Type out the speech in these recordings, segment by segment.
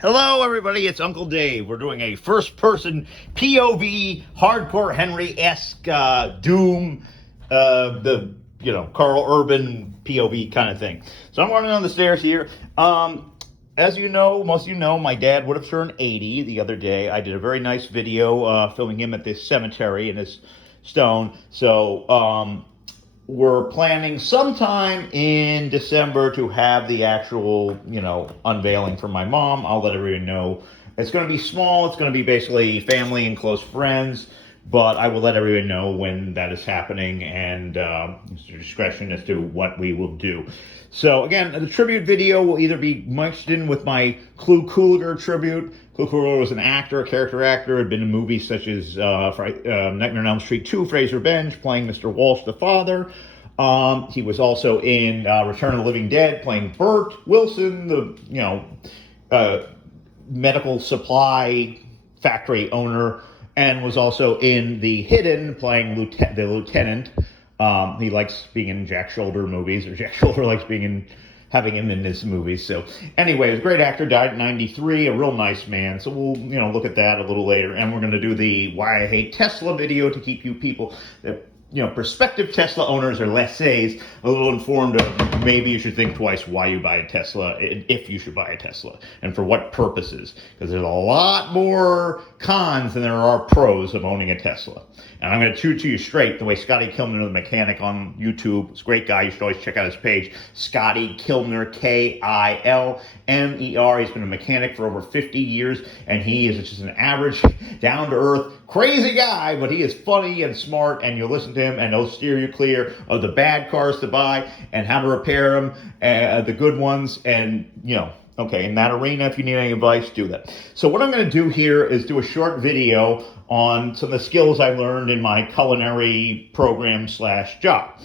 Hello, everybody. It's Uncle Dave. We're doing a first-person POV, hardcore Henry-esque Doom, Carl Urban POV kind of thing. So I'm running on the stairs here. As you know, most of you know, my dad would have turned 80 the other day. I did a very nice video filming him at this cemetery in this stone. So we're planning sometime in December to have the actual, unveiling for my mom. I'll let everyone know. It's going to be small. It's going to be basically family and close friends, but I will let everyone know when that is happening and discretion as to what we will do. So again, the tribute video will either be mixed in with my Clu Cooliger tribute. Clu Cooliger was an actor, a character actor, had been in movies such as Nightmare on Elm Street 2, Freddy's Revenge, playing Mr. Walsh, the father. He was also in Return of the Living Dead, playing Bert Wilson, the medical supply factory owner, and was also in The Hidden, playing the lieutenant. He likes being in Jack Shoulder movies, or Jack Shoulder likes having him in his movies. So anyway, a great actor, died in 93, a real nice man. So we'll, look at that a little later. And we're going to do the Why I Hate Tesla video to keep you people that, prospective Tesla owners or lessees a little informed of maybe you should think twice why you buy a Tesla, if you should buy a Tesla, and for what purposes. Because there's a lot more cons than there are pros of owning a Tesla. And I'm going to shoot to you straight the way Scotty Kilmer, the mechanic on YouTube. He's a great guy. You should always check out his page. Scotty Kilmer, Kilmer. He's been a mechanic for over 50 years, and he is just an average, down-to-earth, crazy guy, but he is funny and smart, and you'll listen to him, and he'll steer you clear of the bad cars to buy and how to repair them, the good ones, and, okay, in that arena, if you need any advice, do that. So what I'm going to do here is do a short video on some of the skills I learned in my culinary program/job.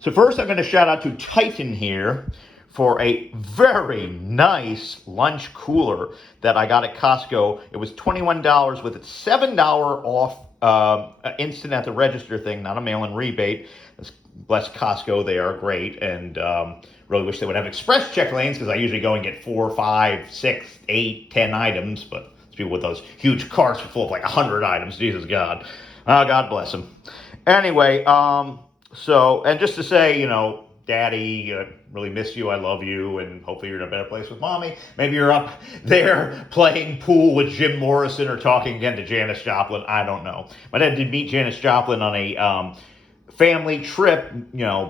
So first, I'm going to shout out to Titan here for a very nice lunch cooler that I got at Costco. It was $21 with its $7 off instant at the register thing, not a mail-in rebate. Bless Costco, they are great, and really wish they would have express check lanes, because I usually go and get 4, 5, 6, 8, 10 items, but it's people with those huge carts full of like 100 items, Jesus God. God bless them. Anyway, and just to say, Daddy, really miss you, I love you, and hopefully you're in a better place with Mommy. Maybe you're up there playing pool with Jim Morrison or talking again to Janis Joplin, I don't know. My dad did meet Janis Joplin on a family trip,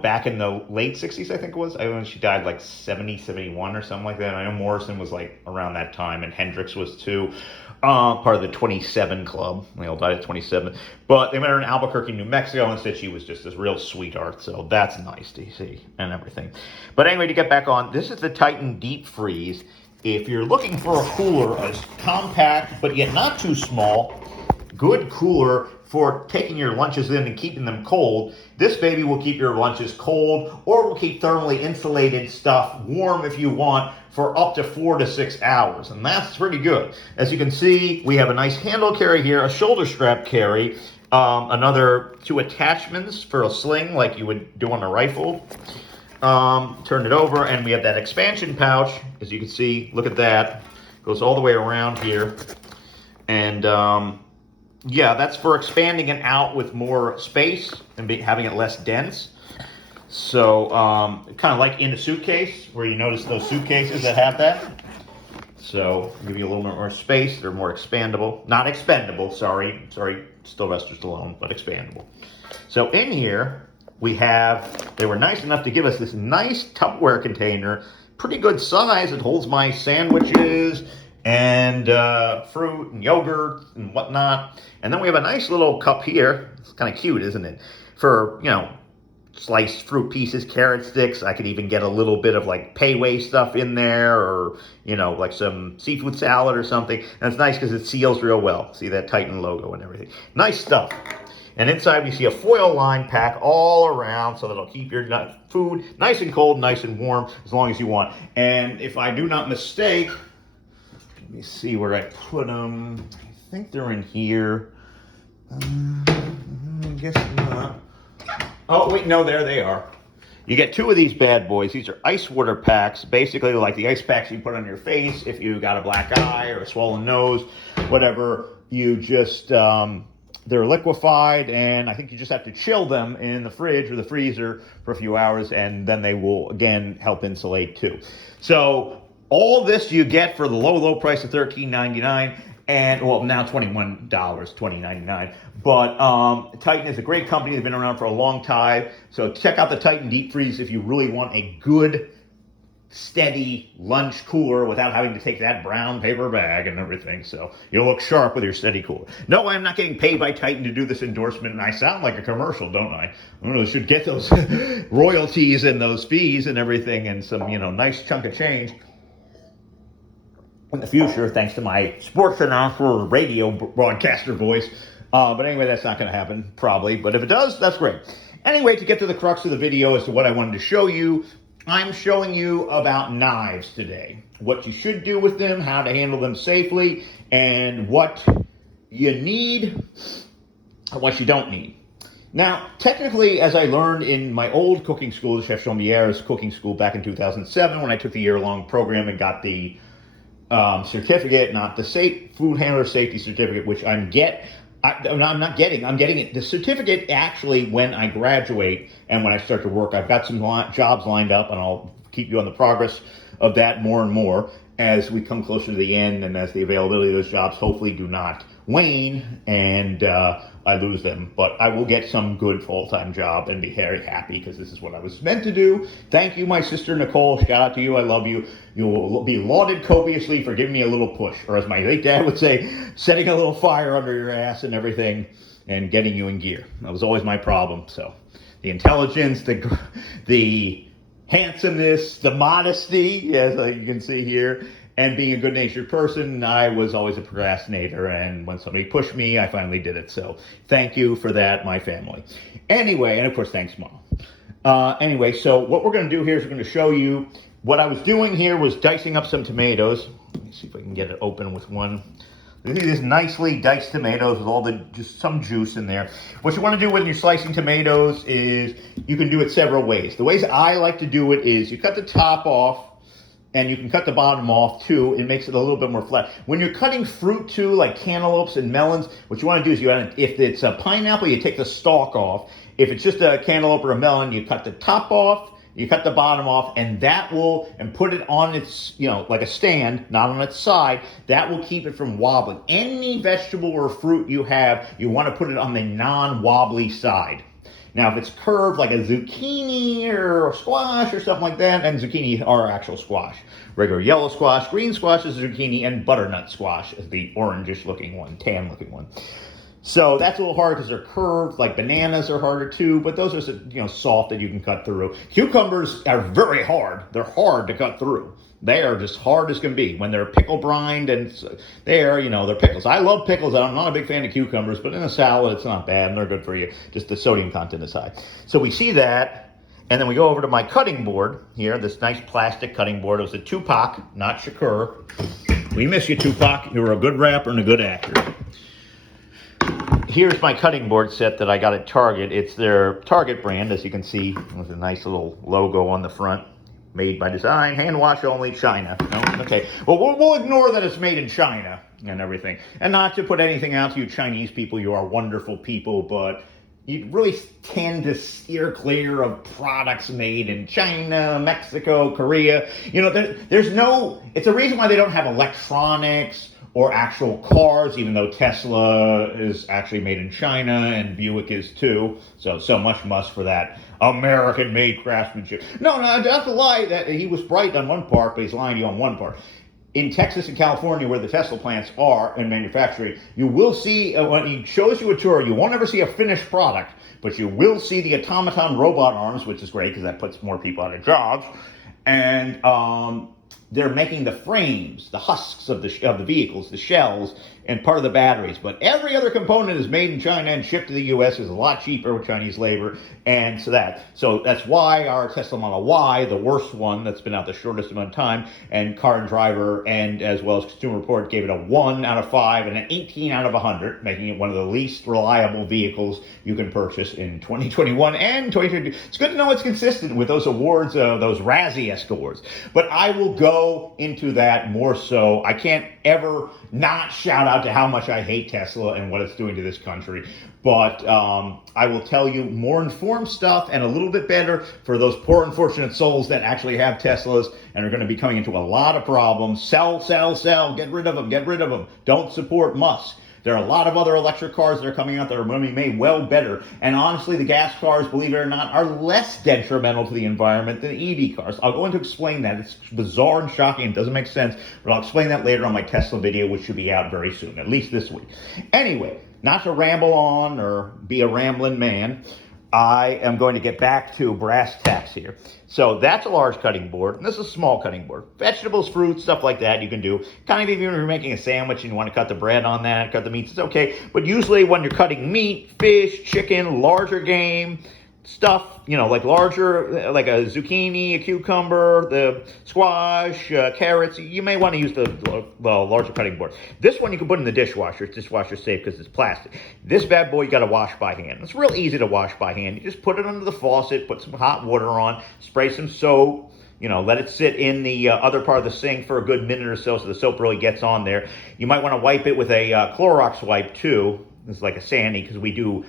back in the late 60s, I think it was. I know she died like 70, 71 or something like that. I know Morrison was like around that time, and Hendrix was too. Part of the 27 Club. They all died at 27. But they met her in Albuquerque, New Mexico, and said she was just this real sweetheart. So that's nice to see and everything. But anyway, to get back on, this is the Titan Deep Freeze. If you're looking for a cooler, as compact but yet not too small, good cooler for taking your lunches in and keeping them cold, this baby will keep your lunches cold, or will keep thermally insulated stuff warm if you want for up to 4 to 6 hours, and that's pretty good. As you can see, we have a nice handle carry here, a shoulder strap carry, another 2 attachments for a sling like you would do on a rifle. Turn it over, and we have that expansion pouch. As you can see, look at that, goes all the way around here, and yeah, that's for expanding it out with more space and having it less dense. So, kind of like in a suitcase, where you notice those suitcases that have that. So, give you a little bit more space. They're more expandable. Not expendable, sorry, Sylvester Stallone, but expandable. So, in here, they were nice enough to give us this nice Tupperware container. Pretty good size. It holds my sandwiches and fruit and yogurt and whatnot. And then we have a nice little cup here. It's kind of cute, isn't it? For, sliced fruit pieces, carrot sticks. I could even get a little bit of like Pei Wei stuff in there, or like some seafood salad or something. And it's nice because it seals real well. See that Titan logo and everything. Nice stuff. And inside you see a foil lined pack all around, so that'll keep your food nice and cold, nice and warm, as long as you want. And if I do not mistake, let me see where I put them. I think they're in here. I guess not. Oh, wait, no, there they are. You get 2 of these bad boys. These are ice water packs, basically like the ice packs you put on your face if you got a black eye or a swollen nose, whatever. You just, they're liquefied, and I think you just have to chill them in the fridge or the freezer for a few hours, and then they will, again, help insulate too. So all this you get for the low price of $13.99. And, well, now $21, $20.99. But Titan is a great company. They've been around for a long time. So check out the Titan Deep Freeze if you really want a good, steady lunch cooler without having to take that brown paper bag and everything. So you'll look sharp with your steady cooler. No, I'm not getting paid by Titan to do this endorsement, and I sound like a commercial, don't I? I really should get those royalties and those fees and everything, and some, nice chunk of change in the future, thanks to my sports announcer, radio broadcaster voice. But anyway, that's not going to happen, probably. But if it does, that's great. Anyway, to get to the crux of the video as to what I wanted to show you, I'm showing you about knives today. What you should do with them, how to handle them safely, and what you need and what you don't need. Now, technically, as I learned in my old cooking school, Chef Chambier's cooking school back in 2007, when I took the year-long program and got the certificate, not the food handler safety certificate, which I'm getting it. The certificate actually when I graduate and when I start to work. I've got some jobs lined up, and I'll keep you on the progress of that more and more as we come closer to the end, and as the availability of those jobs hopefully do not wane and I lose them. But I will get some good full-time job and be very happy, because this is what I was meant to do. Thank you, my sister Nicole. Shout out to you. I love you. You will be lauded copiously for giving me a little push, or as my late dad would say, setting a little fire under your ass and everything and getting you in gear. That was always my problem. So the intelligence, the handsomeness, the modesty, as you can see here, and being a good-natured person, I was always a procrastinator, and when somebody pushed me, I finally did it. So thank you for that, my family. Anyway, and of course, thanks, Mom. Anyway, so what we're going to do here is we're going to show you what I was doing here was dicing up some tomatoes. Let me see if I can get it open with one. These nicely diced tomatoes with all just some juice in there. What you want to do when you're slicing tomatoes is you can do it several ways. The ways I like to do it is you cut the top off, and you can cut the bottom off too. It makes it a little bit more flat. When you're cutting fruit too, like cantaloupes and melons, what you want to do is if it's a pineapple, you take the stalk off. If it's just a cantaloupe or a melon, you cut the top off, you cut the bottom off, and put it on its, like a stand, not on its side. That will keep it from wobbling. Any vegetable or fruit you have, you want to put it on the non-wobbly side. Now, if it's curved like a zucchini or a squash or something like that, and zucchini are actual squash. Regular yellow squash, green squash is zucchini, and butternut squash is the orangish looking one, tan looking one. So that's a little hard because they're curved, like bananas are harder too, but those are soft that you can cut through. Cucumbers are very hard. They're hard to cut through. They are just hard as can be. When they're pickle brined and they're pickles. I love pickles. I'm not a big fan of cucumbers, but in a salad, it's not bad, and they're good for you. Just the sodium content is high. So we see that, and then we go over to my cutting board here, this nice plastic cutting board. It was a Tupac, not Shakur. We miss you, Tupac. You were a good rapper and a good actor. Here's my cutting board set that I got at Target. It's their Target brand, as you can see, with a nice little logo on the front. Made by design, hand wash only, China. No? Okay. Well, we'll ignore that it's made in China and everything. And not to put anything out to you Chinese people. You are wonderful people, but you really tend to steer clear of products made in China, Mexico, Korea. It's a reason why they don't have electronics or actual cars, even though Tesla is actually made in China and Buick is too. So much must for that American-made craftsmanship. No, not to lie. That he was right on one part, but he's lying to you on one part. in Texas and California, where the Tesla plants are in manufacturing, you will see, when he shows you a tour, you won't ever see a finished product, but you will see the automaton robot arms, which is great because that puts more people out of jobs. And they're making the frames, the husks of the vehicles, the shells, and part of the batteries. But every other component is made in China and shipped to the U.S. is a lot cheaper with Chinese labor, and so that's why our Tesla Model Y, the worst one that's been out the shortest amount of time, and Car and Driver and as well as Consumer Report gave it a 1 out of 5 and an 18 out of 100, making it one of the least reliable vehicles you can purchase in 2021 and 2022. It's good to know it's consistent with those awards, those Razzie-esque awards. But I will go into that more so. I can't ever not shout out to how much I hate Tesla and what it's doing to this country. But I will tell you more informed stuff and a little bit better for those poor unfortunate souls that actually have Teslas and are going to be coming into a lot of problems. Sell, sell, sell. Get rid of them. Get rid of them. Don't support Musk. There are a lot of other electric cars that are coming out that are going to be made well better. And honestly, the gas cars, believe it or not, are less detrimental to the environment than EV cars. I'll go into explain that. It's bizarre and shocking. It doesn't make sense. But I'll explain that later on my Tesla video, which should be out very soon, at least this week. Anyway, not to ramble on or be a rambling man, I am going to get back to brass tacks here. So that's a large cutting board, and this is a small cutting board. Vegetables, fruits, stuff like that you can do. Kind of even if you're making a sandwich and you want to cut the bread on that, cut the meats, it's okay. But usually when you're cutting meat, fish, chicken, larger game, stuff, like larger, like a zucchini, a cucumber, the squash, carrots, you may want to use the larger cutting board. This one you can put in the dishwasher. It's dishwasher safe because it's plastic. This bad boy you got to wash by hand. It's real easy to wash by hand. You just put it under the faucet, put some hot water on, spray some soap, let it sit in the other part of the sink for a good minute or so the soap really gets on there. You might want to wipe it with a Clorox wipe too. This is like a Sandy because we do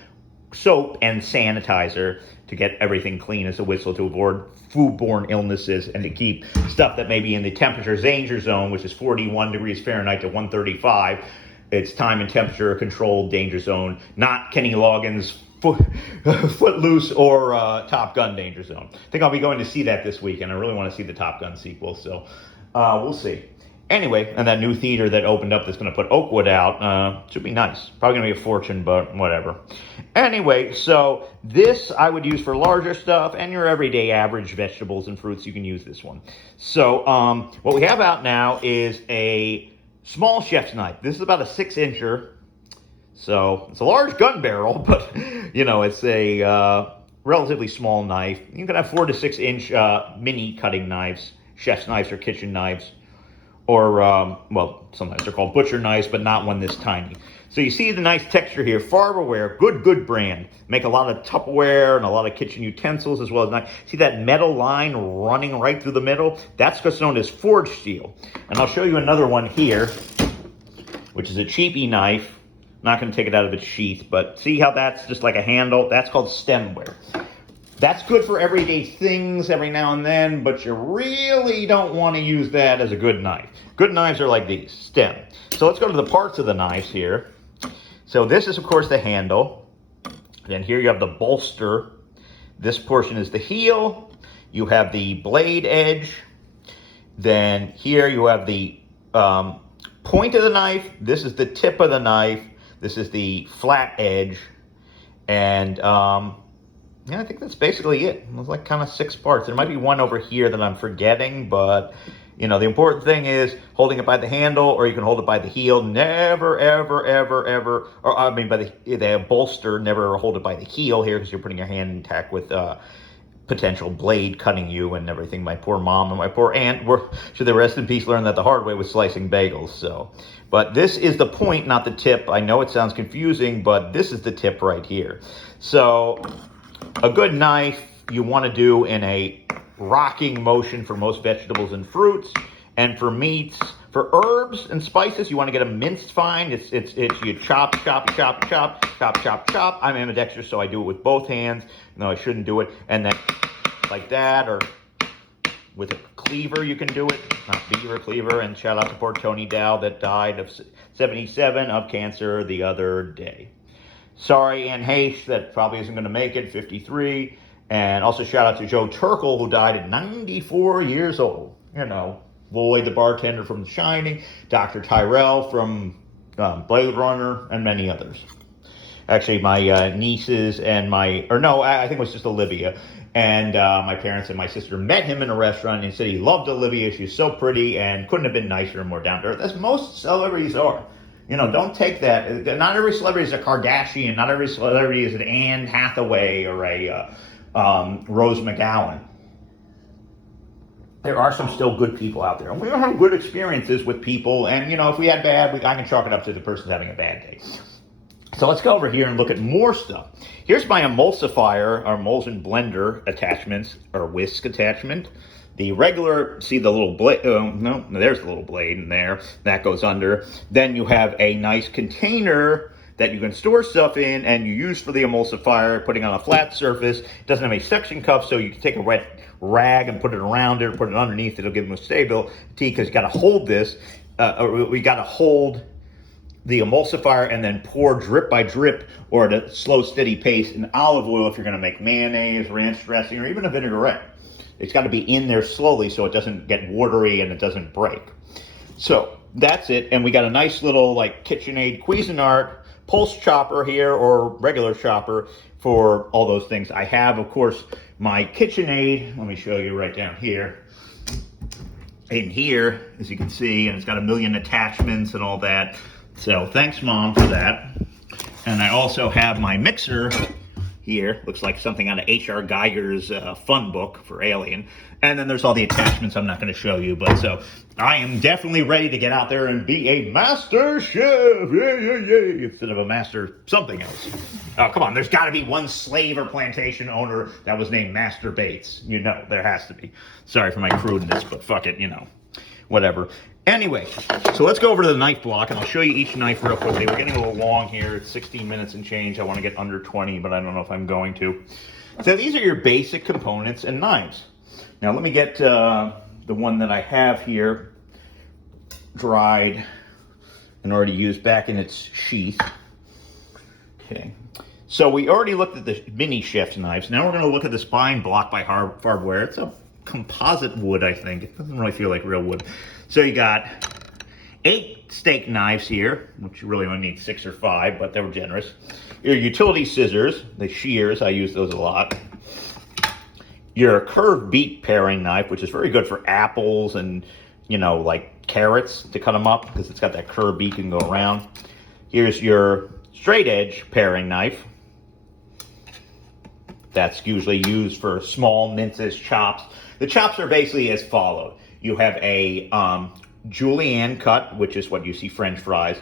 soap and sanitizer to get everything clean as a whistle to avoid foodborne illnesses and to keep stuff that may be in the temperature danger zone, which is 41 degrees Fahrenheit to 135. It's time and temperature controlled danger zone, not Kenny Loggins' Footloose or Top Gun danger zone. I think I'll be going to see that this week, and I really want to see the Top Gun sequel, so we'll see. Anyway, and that new theater that opened up that's going to put Oakwood out should be nice. Probably going to be a fortune, but whatever. Anyway, so this I would use for larger stuff, and your everyday average vegetables and fruits, you can use this one. So what we have out now is a small chef's knife. This is about a 6-incher. So it's a large gun barrel, but, it's a relatively small knife. You can have 4 to 6 inch mini cutting knives, chef's knives or kitchen knives. Or, sometimes they're called butcher knives, but not one this tiny. So you see the nice texture here. Farberware, good brand. Make a lot of Tupperware and a lot of kitchen utensils as well as knives. See that metal line running right through the middle? That's what's known as forged steel. And I'll show you another one here, which is a cheapy knife. Not going to take it out of its sheath, but see how that's just like a handle? That's called stemware. That's good for everyday things every now and then, but you really don't want to use that as a good knife. Good knives are like these, stem. So let's go to the parts of the knives here. So this is, of course, the handle. Then here you have the bolster. This portion is the heel. You have the blade edge. Then here you have the point of the knife. This is the tip of the knife. This is the flat edge. And I think that's basically it. It's like kind of 6 parts. There might be one over here that I'm forgetting, but the important thing is holding it by the handle, or you can hold it by the heel. Never, ever, by the bolster. Never hold it by the heel here because you're putting your hand in contact with potential blade cutting you and everything. My poor mom and my poor aunt should they rest in peace, learn that the hard way with slicing bagels. So, but this is the point, not the tip. I know it sounds confusing, but this is the tip right here. So a good knife you want to do in a rocking motion for most vegetables and fruits, and for meats. For herbs and spices, you want to get them minced fine. It's you chop. I'm ambidextrous, so I do it with both hands. No, I shouldn't do it. And then like that, or with a cleaver you can do it. Not beaver, cleaver. And shout out to poor Tony Dow that died of 77 of cancer the other day. Sorry, Ann Heche, that probably isn't going to make it, 53. And also shout out to Joe Turkel, who died at 94 years old. Lloyd, the bartender from The Shining, Dr. Tyrell from Blade Runner, and many others. Actually, my nieces and I think it was just Olivia. And my parents and my sister met him in a restaurant and said he loved Olivia. She's so pretty and couldn't have been nicer and more down to earth, as most celebrities are. Don't take that. Not every celebrity is a Kardashian. Not every celebrity is an Anne Hathaway or a Rose McGowan. There are some still good people out there. And we all have good experiences with people. And, if we had bad, I can chalk it up to the person's having a bad day. So let's go over here and look at more stuff. Here's my emulsifier, or emulsion blender attachments, or whisk attachment. The regular, see the little blade, no, there's the little blade in there. That goes under. Then you have a nice container that you can store stuff in and you use for the emulsifier, putting on a flat surface. It doesn't have any suction cups, so you can take a wet rag and put it around it or put it underneath. It'll give them a stability because you got to hold this. We got to hold the emulsifier and then pour drip by drip or at a slow, steady pace in olive oil if you're going to make mayonnaise, ranch dressing, or even a vinaigrette. It's got to be in there slowly so it doesn't get watery and it doesn't break. So that's it. And we got a nice little KitchenAid Cuisinart pulse chopper here, or regular chopper, for all those things. I have, of course, my KitchenAid. Let me show you right down here. In here, as you can see, and it's got a million attachments and all that. So thanks, Mom, for that. And I also have my mixer here. Looks like something out of H.R. Geiger's fun book for Alien. And then there's all the attachments I'm not going to show you. But so I am definitely ready to get out there and be a master chef. Yay. Instead of a master something else. Oh, come on. There's got to be one slave or plantation owner that was named Master Bates. There has to be. Sorry for my crudeness, but fuck it, whatever. Anyway, so let's go over to the knife block, and I'll show you each knife real quickly. We're getting a little long here. It's 16 minutes and change. I want to get under 20, but I don't know if I'm going to. So these are your basic components and knives. Now let me get the one that I have here dried and already used back in its sheath. Okay. So we already looked at the mini chef's knives. Now we're going to look at the spine block by Hardware. It's a composite wood, I think. It doesn't really feel like real wood. So you got 8 steak knives here, which you really only need 6 or 5, but they were generous. Your utility scissors, the shears, I use those a lot. Your curved beak paring knife, which is very good for apples and, like carrots to cut them up because it's got that curved beak and go around. Here's your straight edge paring knife. That's usually used for small minces, chops. The chops are basically as followed. You have a julienne cut, which is what you see French fries.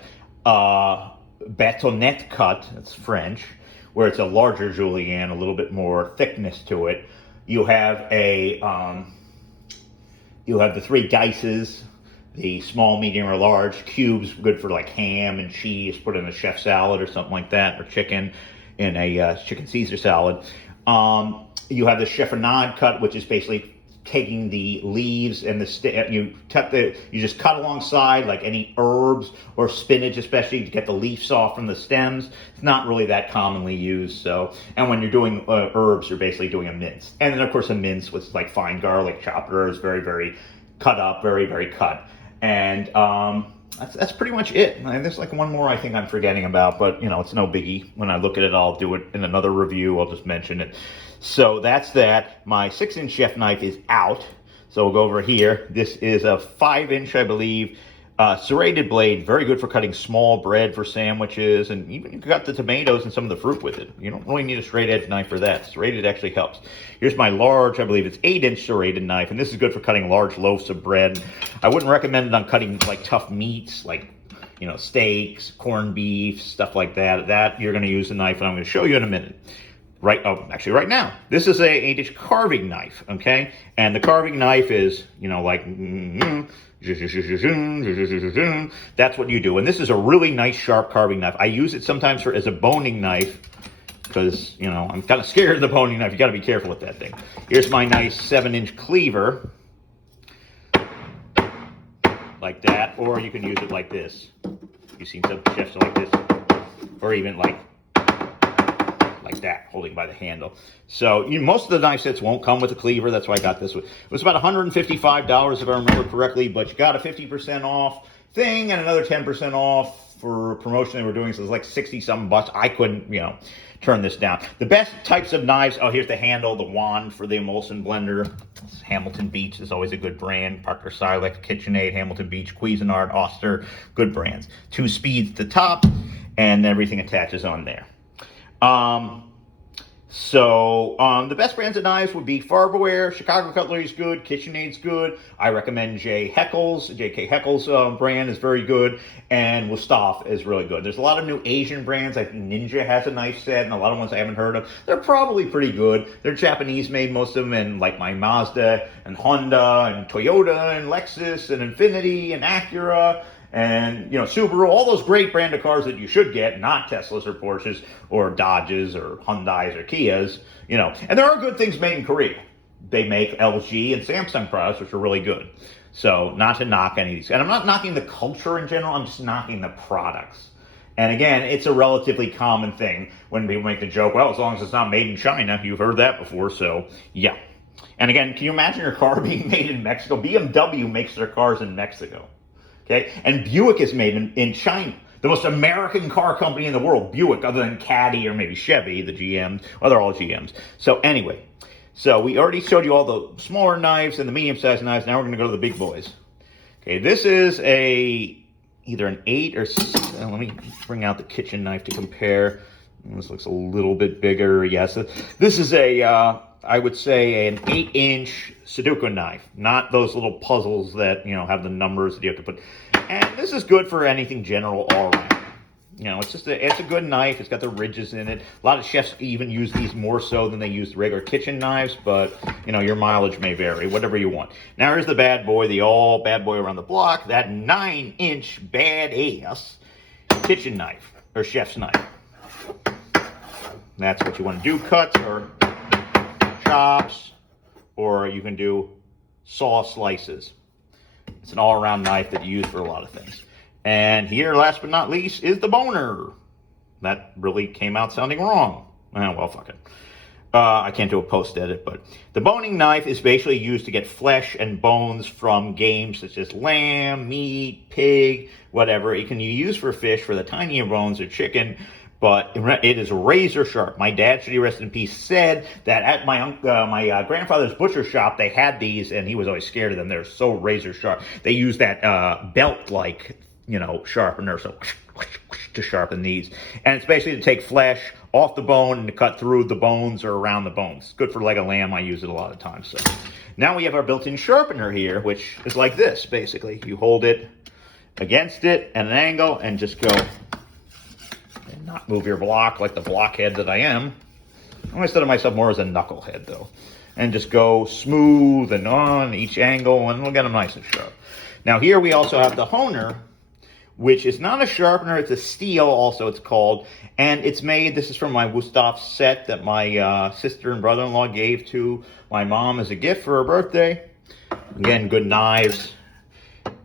Bâtonnet cut, that's French, where it's a larger julienne, a little bit more thickness to it. You have the 3 dices, the small, medium, or large. Cubes, good for like ham and cheese, put in a chef salad or something like that, or chicken in a chicken Caesar salad. You have the chiffonade cut, which is basically taking the leaves and you just cut alongside like any herbs or spinach, especially to get the leaves off from the stems. It's not really that commonly used. And when you're doing herbs, you're basically doing a mince. And then of course a mince with like fine garlic chopper is very, very cut up, very, very cut. And that's pretty much it. And there's like one more I think I'm forgetting about, but it's no biggie. When I look at it, I'll do it in another review. I'll just mention it. So that's that. My 6-inch chef knife is out. So we'll go over here. This is a 5-inch, I believe, serrated blade. Very good for cutting small bread for sandwiches. And even you cut the tomatoes and some of the fruit with it. You don't really need a straight edge knife for that. Serrated actually helps. Here's my large, I believe it's 8-inch serrated knife. And this is good for cutting large loaves of bread. I wouldn't recommend it on cutting like tough meats, like steaks, corned beef, stuff like that. That you're going to use a knife, and I'm going to show you in a minute. Right now. This is a 8-inch carving knife, okay? And the carving knife is, that's what you do. And this is a really nice sharp carving knife. I use it sometimes as a boning knife because, I'm kind of scared of the boning knife. You got to be careful with that thing. Here's my nice 7-inch cleaver. Like that. Or you can use it like this. You've seen some chefs like this. Or even like like that, holding by the handle. So most of the knife sets won't come with a cleaver. That's why I got this one. It was about $155 if I remember correctly, but you got a 50% off thing and another 10% off for promotion they were doing. So it was like 60-something bucks. I couldn't, turn this down. The best types of knives, here's the handle, the wand for the emulsion blender. Hamilton Beach is always a good brand. Parker Silex, KitchenAid, Hamilton Beach, Cuisinart, Oster, good brands. 2 speeds at the top, and everything attaches on there. The best brands of knives would be Farberware, Chicago Cutlery is good, KitchenAid's good. I recommend J.K. Heckles brand is very good, and Wusthof is really good. There's a lot of new Asian brands. I think Ninja has a knife set, and a lot of ones I haven't heard of. They're probably pretty good. They're Japanese made, most of them, and like my Mazda and Honda and Toyota and Lexus and Infiniti and Acura. And, Subaru, all those great brand of cars that you should get, not Teslas or Porsches or Dodges or Hyundais or Kias, And there are good things made in Korea. They make LG and Samsung products, which are really good. So not to knock any of these. And I'm not knocking the culture in general, I'm just knocking the products. And again, it's a relatively common thing when people make the joke, well, as long as it's not made in China. You've heard that before, so yeah. And again, can you imagine your car being made in Mexico? BMW makes their cars in Mexico. Okay, and Buick is made in China. The most American car company in the world, Buick, other than Caddy or maybe Chevy, the GMs. Well, they're all GMs. So anyway, we already showed you all the smaller knives and the medium-sized knives. Now we're going to go to the big boys. Okay, this is either an 8 or 6. Let me bring out the kitchen knife to compare. This looks a little bit bigger. Yes, this is I would say an 8-inch Sudoku knife, not those little puzzles that, have the numbers that you have to put. And this is good for anything general all around. It's a good knife. It's got the ridges in it. A lot of chefs even use these more so than they use the regular kitchen knives, but, your mileage may vary, whatever you want. Now here's the bad boy, the all bad boy around the block, that 9-inch badass kitchen knife, or chef's knife. That's what you want to do, cuts or chops, or you can do saw slices. It's an all-around knife that you use for a lot of things. And here, last but not least, is the boner. That really came out sounding wrong. Well, fuck it. I can't do a post-edit, but the boning knife is basically used to get flesh and bones from game such as lamb, meat, pig, whatever. It can be used for fish, for the tinier bones, or chicken, but it is razor sharp. My dad, should he rest in peace, said that at my grandfather's butcher shop, they had these, and he was always scared of them. They're so razor sharp. They use that belt-like, sharpener, so to sharpen these. And it's basically to take flesh off the bone and to cut through the bones or around the bones. Good for leg of lamb. I use it a lot of times. So now we have our built-in sharpener here, which is like this, basically. You hold it against it at an angle and just go, and not move your block like the blockhead that I am. I always thought of myself more as a knucklehead, though. And just go smooth and on each angle, and we'll get them nice and sharp. Now here we also have the honer, which is not a sharpener, it's a steel also, it's called. And it's made, this is from my Wusthof set that my sister and brother-in-law gave to my mom as a gift for her birthday. Again, good knives.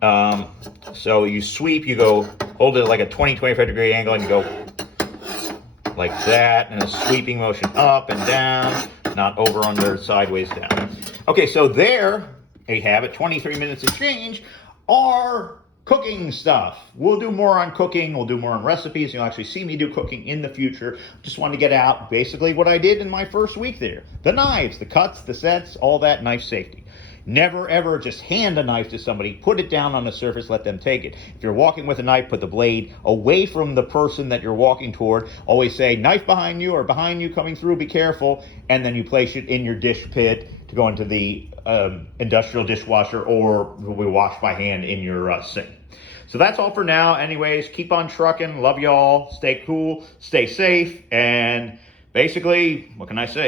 So you sweep, you go, hold it like a 25 degree angle, and you go like that, and a sweeping motion up and down, not over, under, sideways, down. Okay, so there you have it, 23 minutes of change, our cooking stuff. We'll do more on cooking, we'll do more on recipes, you'll actually see me do cooking in the future. Just wanted to get out basically what I did in my first week there. The knives, the cuts, the sets, all that, knife safety. Never ever just hand a knife to somebody, put it down on the surface, let them take it. If you're walking with a knife, put the blade away from the person that you're walking toward. Always say, knife behind you or behind you coming through, be careful. And then you place it in your dish pit to go into the industrial dishwasher, or we wash by hand in your sink. So that's all for now. Anyways, keep on trucking. Love y'all. Stay cool, stay safe, and basically, what can I say?